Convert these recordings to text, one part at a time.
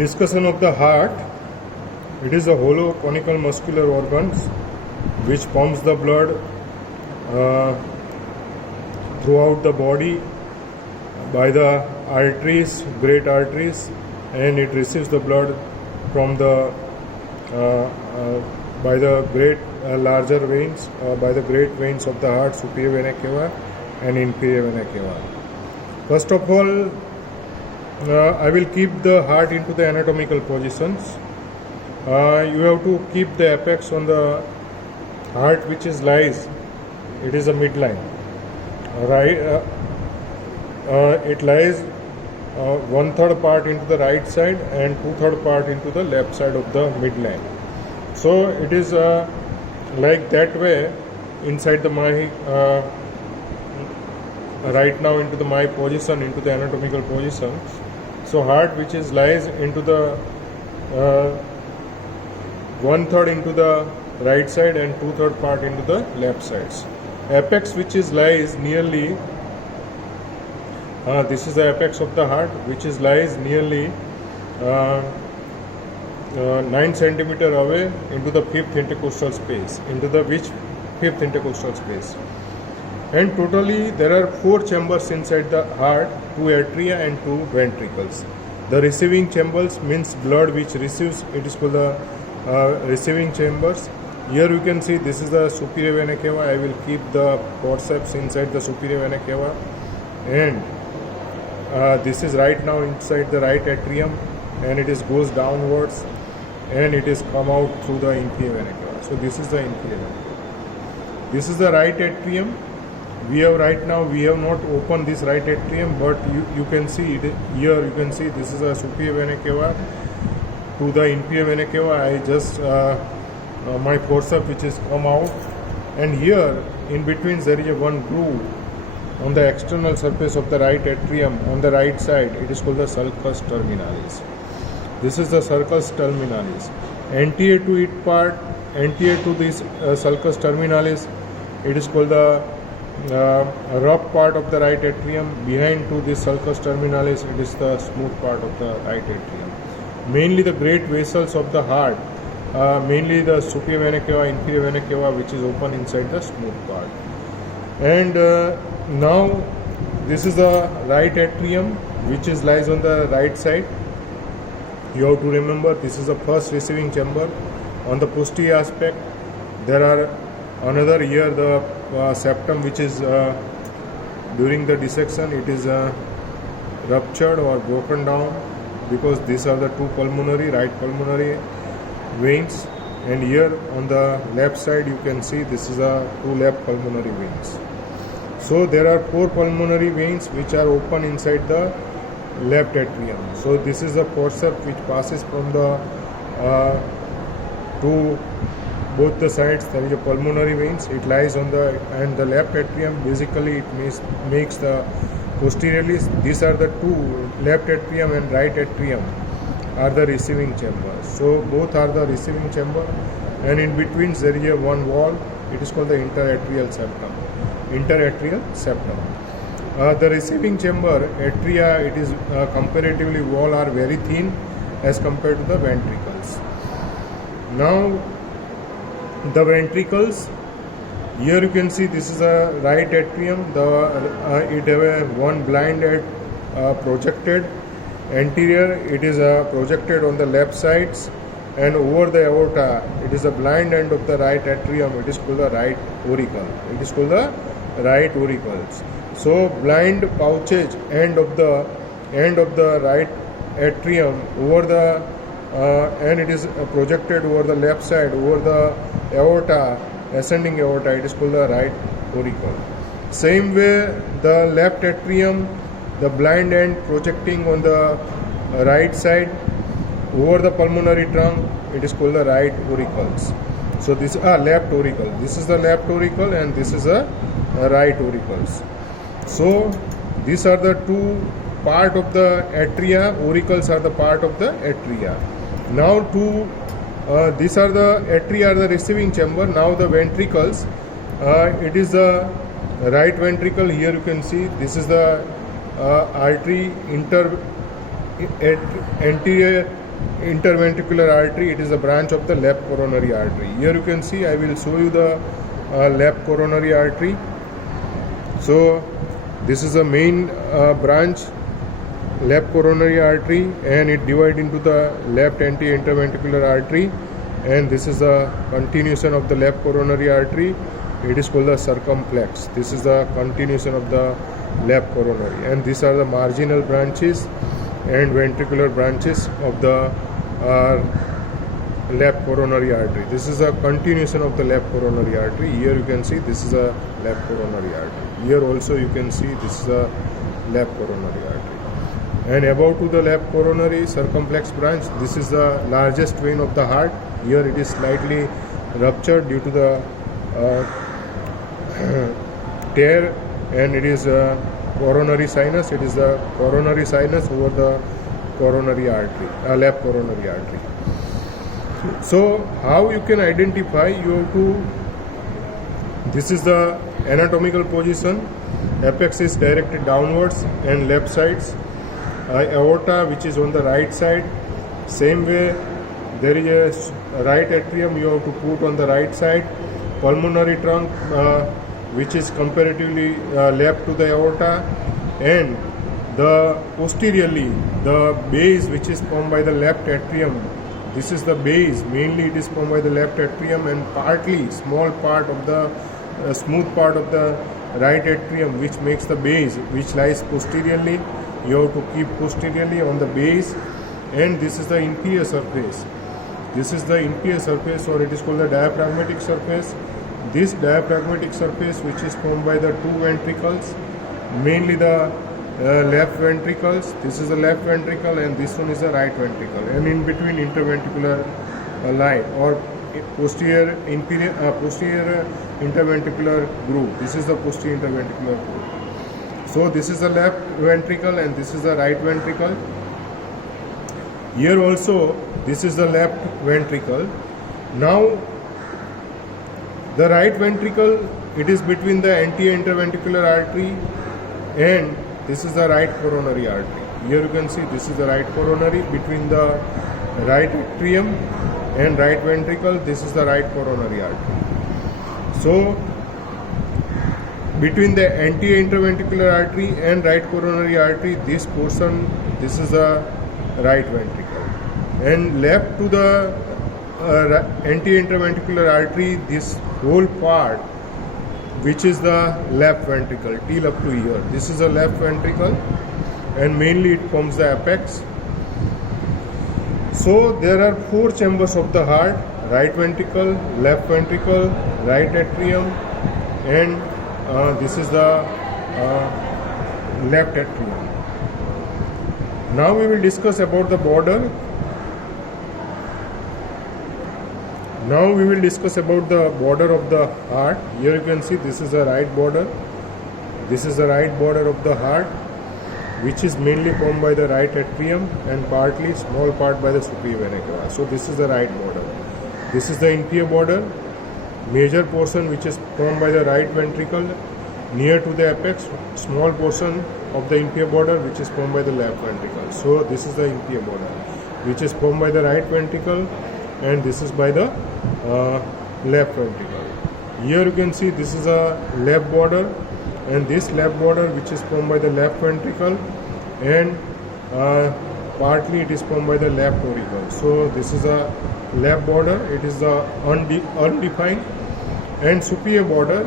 Discussion of the heart. It is a hollow conical muscular organ which pumps the blood throughout the body by the arteries, great arteries, and it receives the blood from the by the great larger veins, by the great veins of the heart, superior vena cava and inferior vena cava. First of all, I will keep the heart into the anatomical positions. You have to keep the apex on the heart which is lies. It is a midline. Right. It lies 1/3 part into the right side and 2/3 part into the left side of the midline. So it is like that way inside the my right now into the my position, into the anatomical positions. So heart which is lies into the 1/3 into the right side and 2/3 part into the left sides. Apex which is lies nearly this is the apex of the heart which is lies nearly 9 centimeter away into the fifth intercostal space, into the which fifth intercostal space. And totally there are 4 chambers inside the heart, 2 atria and 2 ventricles. The receiving chambers means blood which receives, it is called the receiving chambers. Here you can see this is the superior vena cava. I will keep the forceps inside the superior vena cava, and this is right now inside the right atrium, and it is goes downwards and it is come out through the inferior vena cava. So this is the inferior vena cava. This is the right atrium. We have right now, we have not opened this right atrium, but you can see it here. You can see this is a superior vena cava to the inferior vena cava. I just my forceps which is come out, and here in between there is a one groove on the external surface of the right atrium on the right side. It is called the sulcus terminalis. This is the sulcus terminalis. Anterior to it part, anterior to this sulcus terminalis, it is called the rough part of the right atrium. Behind to this sulcus terminalis, it is the smooth part of the right atrium. Mainly the great vessels of the heart, mainly the superior vena cava, inferior vena cava, which is open inside the smooth part. And now this is the right atrium which is lies on the right side. You have to remember this is the first receiving chamber. On the posterior aspect there are another here the septum which is during the dissection it is ruptured or broken down, because these are the 2 pulmonary, right pulmonary veins, and here on the left side you can see this is the 2 left pulmonary veins. So there are 4 pulmonary veins which are open inside the left atrium. So this is the forceps which passes from the to both the sides. There is a pulmonary veins. It lies on the and the left atrium. Basically, it makes the posteriorly. These are the 2 left atrium and right atrium are the receiving chambers. So both are the receiving chamber, and in between there is a one wall. It is called the interatrial septum. Interatrial septum. The receiving chamber atria, it is comparatively wall are very thin as compared to the ventricles. Now the ventricles, here you can see this is a right atrium. It have a one blind at projected anterior. It is projected on the left sides, and over the aorta it is a blind end of the right atrium. It is called the right auricle. It is called the right auricles. So blind pouchage end of the right atrium over the and it is projected over the left side over the aorta, ascending aorta. It is called the right auricle. Same way the left atrium, the blind end projecting on the right side over the pulmonary trunk, it is called the right auricles. So this is left auricle. This is the left auricle and this is a right auricles. So these are the 2 part of the atria. Auricles are the part of the atria. Now these are the atria are the receiving chamber. Now the ventricles, it is the right ventricle. Here you can see this is the artery anterior interventricular artery. It is a branch of the left coronary artery. Here you can see, I will show you the left coronary artery. So this is the main branch, left coronary artery, and it divides into the left anti-interventricular artery, and this is the continuation of the left coronary artery. It is called the circumflex. This is the continuation of the left coronary, and these are the marginal branches and ventricular branches of the left coronary artery. This is a continuation of the left coronary artery. Here you can see this is a left coronary artery. Here also you can see this is a left coronary artery. And above to the left coronary circumflex branch, this is the largest vein of the heart. Here it is slightly ruptured due to the tear, and it is a coronary sinus. It is the coronary sinus over the coronary artery, left coronary artery. So how you can identify? You have to, this is the anatomical position. Apex is directed downwards and left sides. Aorta, which is on the right side. Same way, there is a right atrium you have to put on the right side. Pulmonary trunk, which is comparatively left to the aorta, and the posteriorly the base, which is formed by the left atrium. This is the base. Mainly it is formed by the left atrium, and partly small part of the smooth part of the right atrium, which makes the base, which lies posteriorly. You have to keep posteriorly on the base, and this is the inferior surface. This is the inferior surface, or it is called the diaphragmatic surface. This diaphragmatic surface, which is formed by the two ventricles, mainly the left ventricles. This is the left ventricle, and this one is the right ventricle, and in between interventricular line or posterior interventricular groove. This is the posterior interventricular groove. So this is the left ventricle, and this is the right ventricle. Here also this is the left ventricle. Now the right ventricle, it is between the anterior interventricular artery, and this is the right coronary artery. Here you can see this is the right coronary between the right atrium and right ventricle. This is the right coronary artery. So between the anterior interventricular artery and right coronary artery, this portion, this is the right ventricle, and left to the anterior interventricular artery, this whole part, which is the left ventricle till up to here. This is the left ventricle, and mainly it forms the apex. So there are four chambers of the heart: right ventricle, left ventricle, right atrium, and this is the left atrium. Now we will discuss about the border. Now we will discuss about the border of the heart. Here you can see this is the right border. This is the right border of the heart, which is mainly formed by the right atrium and partly small part by the superior vena cava. So this is the right border. This is the inferior border, major portion which is formed by the right ventricle near to the apex, small portion of the inferior border which is formed by the left ventricle. So this is the inferior border, which is formed by the right ventricle, and this is by the left ventricle. Here you can see this is a left border, and this left border which is formed by the left ventricle, and partly it is formed by the left auricle. So this is a left border, it is the undefined, and superior border,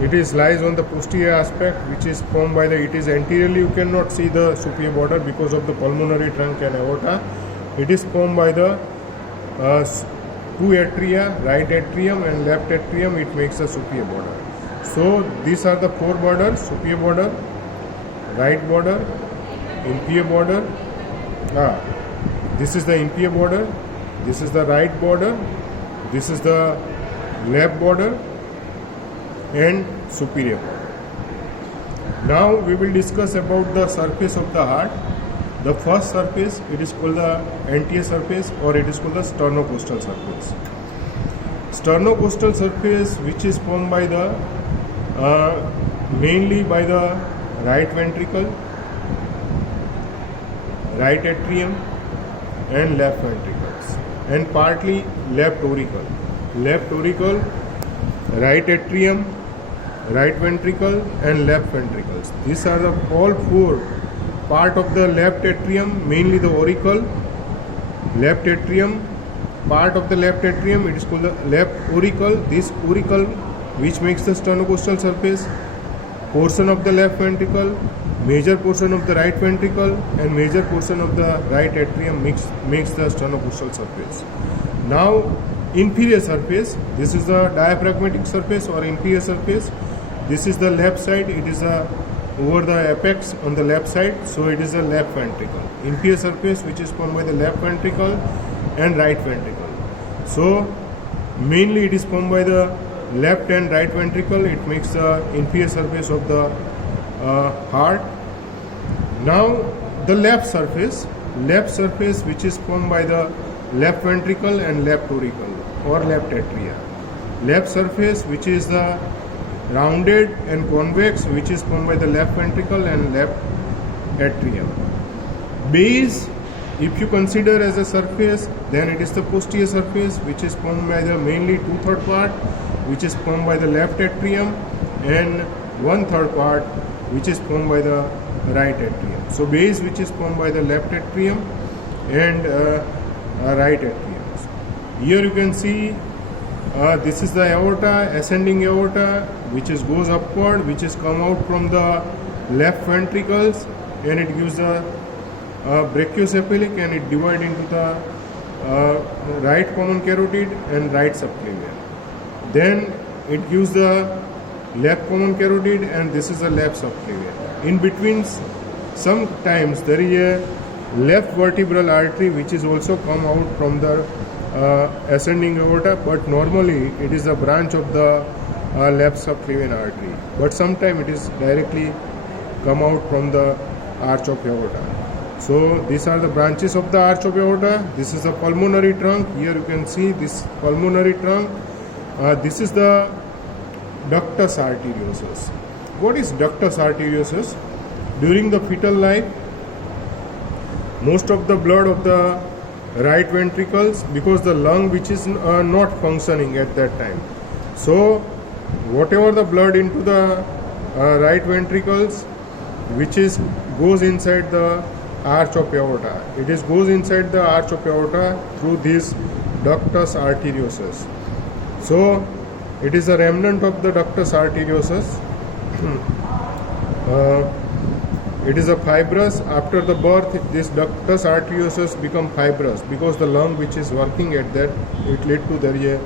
it is lies on the posterior aspect, which is formed by the, it is anteriorly, you cannot see the superior border because of the pulmonary trunk and aorta. It is formed by the two atria, right atrium and left atrium. It makes a superior border. So these are the four borders: superior border, right border, inferior border. This is the inferior border, this is the right border, this is the left border, and superior border. Now we will discuss about the surface of the heart. The first surface, it is called the anterior surface, or it is called the sternocostal surface. Sternocostal surface, which is formed by the mainly by the right ventricle, right atrium, and left ventricles, and partly left auricle. Left auricle, right atrium, right ventricle, and left ventricles. These are the all four part of the left atrium, mainly the auricle. Left atrium, part of the left atrium, it is called the left auricle. This auricle, which makes the sternocostal surface, portion of the left ventricle, major portion of the right ventricle, and major portion of the right atrium makes the sternocostal surface. Now, inferior surface, this is the diaphragmatic surface or inferior surface. This is the left side, it is over the apex on the left side, so it is the left ventricle. Inferior surface, which is formed by the left ventricle and right ventricle. So mainly it is formed by the left and right ventricle. It makes the inferior surface of the heart. Now the left surface which is formed by the left ventricle and left auricle or left atria. Left surface, which is the rounded and convex, which is formed by the left ventricle and left atrium. Base, if you consider as a surface, then it is the posterior surface, which is formed by the mainly 2/3 part, which is formed by the left atrium, and 1/3 part, which is formed by the right atrium. So base, which is formed by the left atrium and right atrium. Here you can see this is the aorta, ascending aorta, which is goes upward, which is come out from the left ventricles, and it gives the brachiocephalic, and it divide into the right common carotid and right subclavian. Then it gives the left common carotid, and this is the left subclavian. In between, sometimes there is a left vertebral artery which is also come out from the ascending aorta, but normally it is a branch of the left subclavian artery, but sometimes it is directly come out from the arch of aorta. So these are the branches of the arch of aorta. This is the pulmonary trunk. Here you can see this pulmonary trunk. This is the ductus arteriosus. What is ductus arteriosus? During the fetal life, most of the blood of the right ventricles, because the lung which is not functioning at that time, so whatever the blood into the right ventricles, which is goes inside the arch of aorta, it is goes inside the arch of aorta through this ductus arteriosus. So it is a remnant of the ductus arteriosus. It is a fibrous. After the birth, this ductus arteriosus become fibrous because the lung which is working at that, it led to there is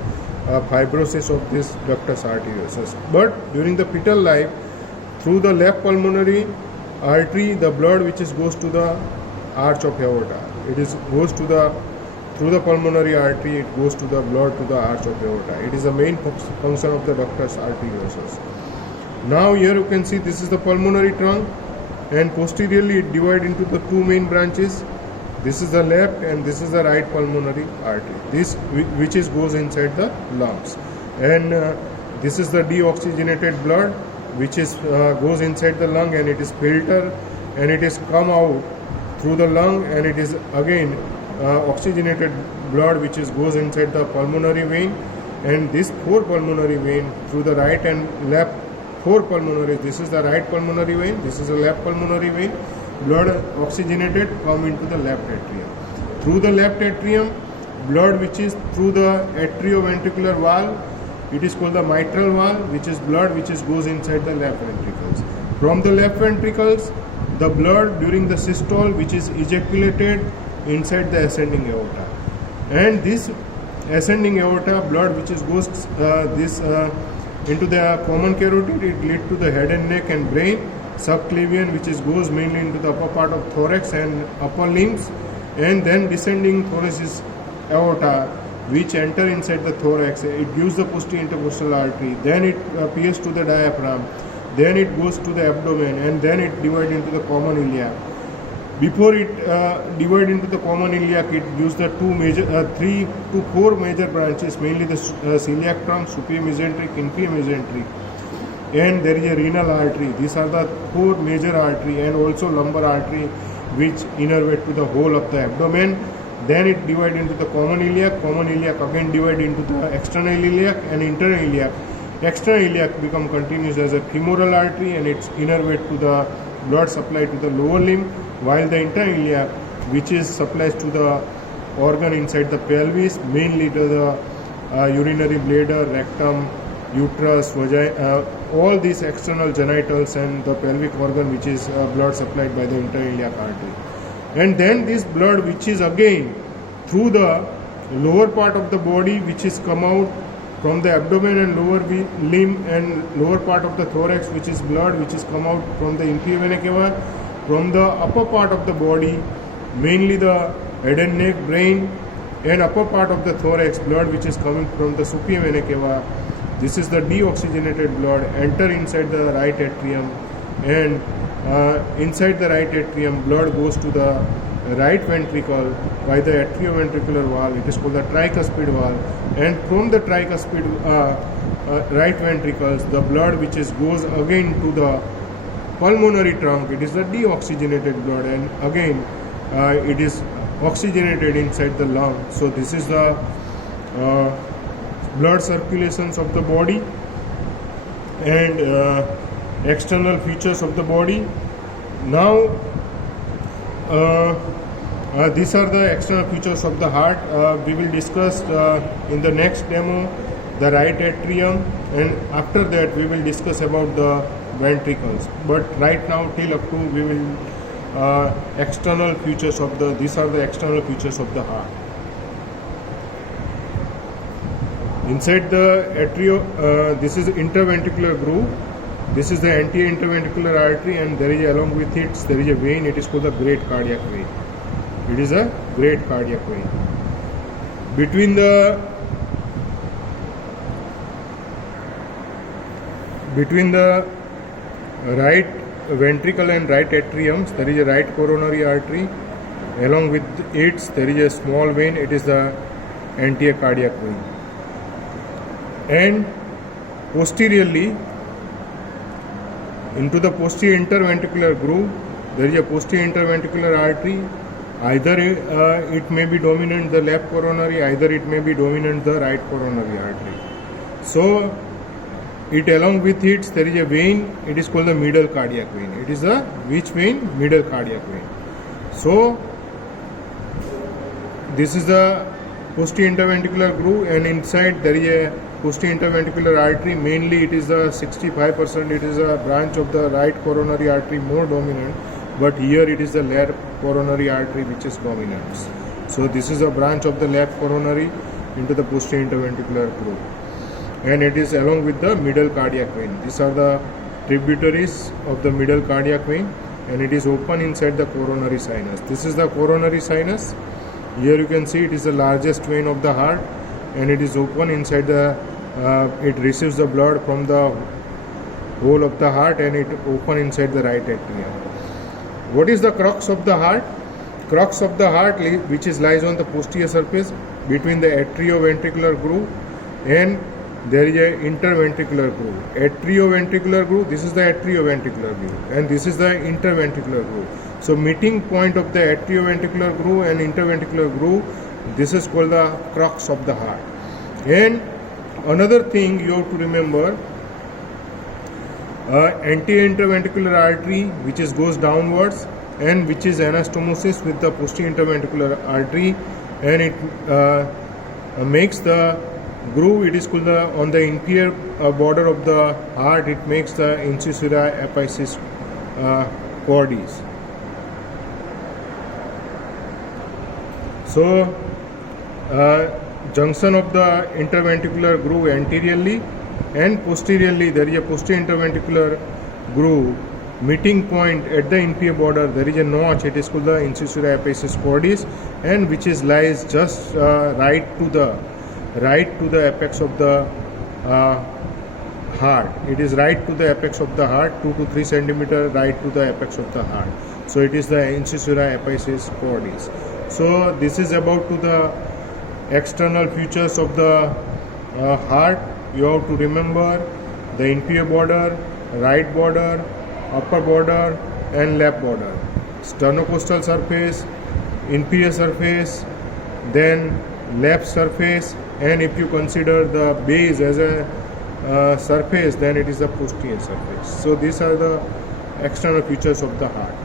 a fibrosis of this ductus arteriosus. But during the fetal life, through the left pulmonary artery, the blood which is goes to the arch of aorta, it is goes to the through the pulmonary artery, it goes to the blood to the arch of aorta. It is the main function of the ductus arteriosus. Now here you can see this is the pulmonary trunk, and posteriorly it divides into the two main branches. This is the left and this is the right pulmonary artery. This which is goes inside the lungs, and this is the deoxygenated blood which is goes inside the lung, and it is filtered and it is come out through the lung, and it is again oxygenated blood which is goes inside the pulmonary vein, and this four pulmonary vein through the right and left four pulmonary. This is the right pulmonary vein, this is the left pulmonary vein. Blood oxygenated come into the left atrium. Through the left atrium, blood which is through the atrioventricular valve, it is called the mitral valve, which is blood which is goes inside the left ventricles. From the left ventricles, the blood during the systole which is ejaculated inside the ascending aorta, and this ascending aorta blood which is goes into the common carotid, it lead to the head and neck and brain. Subclavian, which is goes mainly into the upper part of thorax and upper limbs, and then descending thoracic aorta which enter inside the thorax, it gives the posterior intercostal artery, then it pierces to the diaphragm, then it goes to the abdomen, and then it divides into the common iliac. Before it divides into the common iliac, it gives the 3 to 4 major branches, mainly the celiac trunk, superior mesenteric, inferior mesenteric, and there is a renal artery. These are the 4 major artery, and also lumbar artery which innervate to the whole of the abdomen. Then it divides into the common iliac. Common iliac again divide into the external iliac and internal iliac. External iliac become continuous as a femoral artery and it's innervate to the blood supply to the lower limb, while the internal iliac, which is supplies to the organ inside the pelvis, mainly to the urinary bladder, rectum, uterus, vagina, all these external genitals and the pelvic organ, which is blood supplied by the internal iliac artery. And then this blood, which is again through the lower part of the body, which is come out from the abdomen and lower limb and lower part of the thorax, which is blood which is come out from the inferior vena cava, from the upper part of the body, mainly the head and neck, brain, and upper part of the thorax, blood which is coming from the superior vena cava. This is the deoxygenated blood enter inside the right atrium, and inside the right atrium blood goes to the right ventricle by the atrioventricular valve. It is called the tricuspid valve, and from the tricuspid right ventricles the blood which is goes again to the pulmonary trunk. It is the deoxygenated blood, and again it is oxygenated inside the lung. So this is the blood circulations of the body and external features of the body. Now these are the external features of the heart. We will discuss in the next demo the right atrium, and after that we will discuss about the ventricles. But right now till up to we will external features of the, these are the external features of the heart. Inside the this is interventricular groove. This is the anterior interventricular artery, and there is along with it there is a vein. It is called the great cardiac vein. It is a great cardiac vein. Between the right ventricle and right atriums there is a right coronary artery. Along with it there is a small vein. It is the anterior cardiac vein. And posteriorly into the posterior interventricular groove there is a posterior interventricular artery. Either it may be dominant the left coronary, either it may be dominant the right coronary artery. So it along with it there is a vein. It is called the middle cardiac vein. It is the which vein? Middle cardiac vein. So this is the posterior interventricular groove, and inside there is a posterior interventricular artery. Mainly it is the 65%. It is a branch of the right coronary artery more dominant, but here it is the left coronary artery which is dominant. So this is a branch of the left coronary into the posterior interventricular groove, and it is along with the middle cardiac vein. These are the tributaries of the middle cardiac vein, and it is open inside the coronary sinus. This is the coronary sinus. Here you can see it is the largest vein of the heart, and it is open inside the it receives the blood from the whole of the heart, and it open inside the right atrium. What is the crux of the heart? Crux of the heart which is lies on the posterior surface between the atrioventricular groove, and there is a interventricular groove. Atrioventricular groove, this is the atrioventricular groove, and this is the interventricular groove. So meeting point of the atrioventricular groove and interventricular groove, this is called the crux of the heart. And another thing you have to remember, anterior interventricular artery which is goes downwards and which is anastomosis with the posterior interventricular artery, and it makes the groove. It is called the on the inferior border of the heart. It makes the incisura apicis cordis. So junction of the interventricular groove anteriorly and posteriorly there is a posterior interventricular groove. Meeting point at the inferior border there is a notch. It is called the incisura apicis cordis, and which is lies just right to the apex of the heart. It is right to the apex of the heart, 2 to 3 centimeter right to the apex of the heart. So it is the incisura apicis cordis. So this is about to the external features of the heart. You have to remember the inferior border, right border, upper border, and left border. Sternocostal surface, inferior surface, then left surface, and if you consider the base as a surface, then it is the posterior surface. So these are the external features of the heart.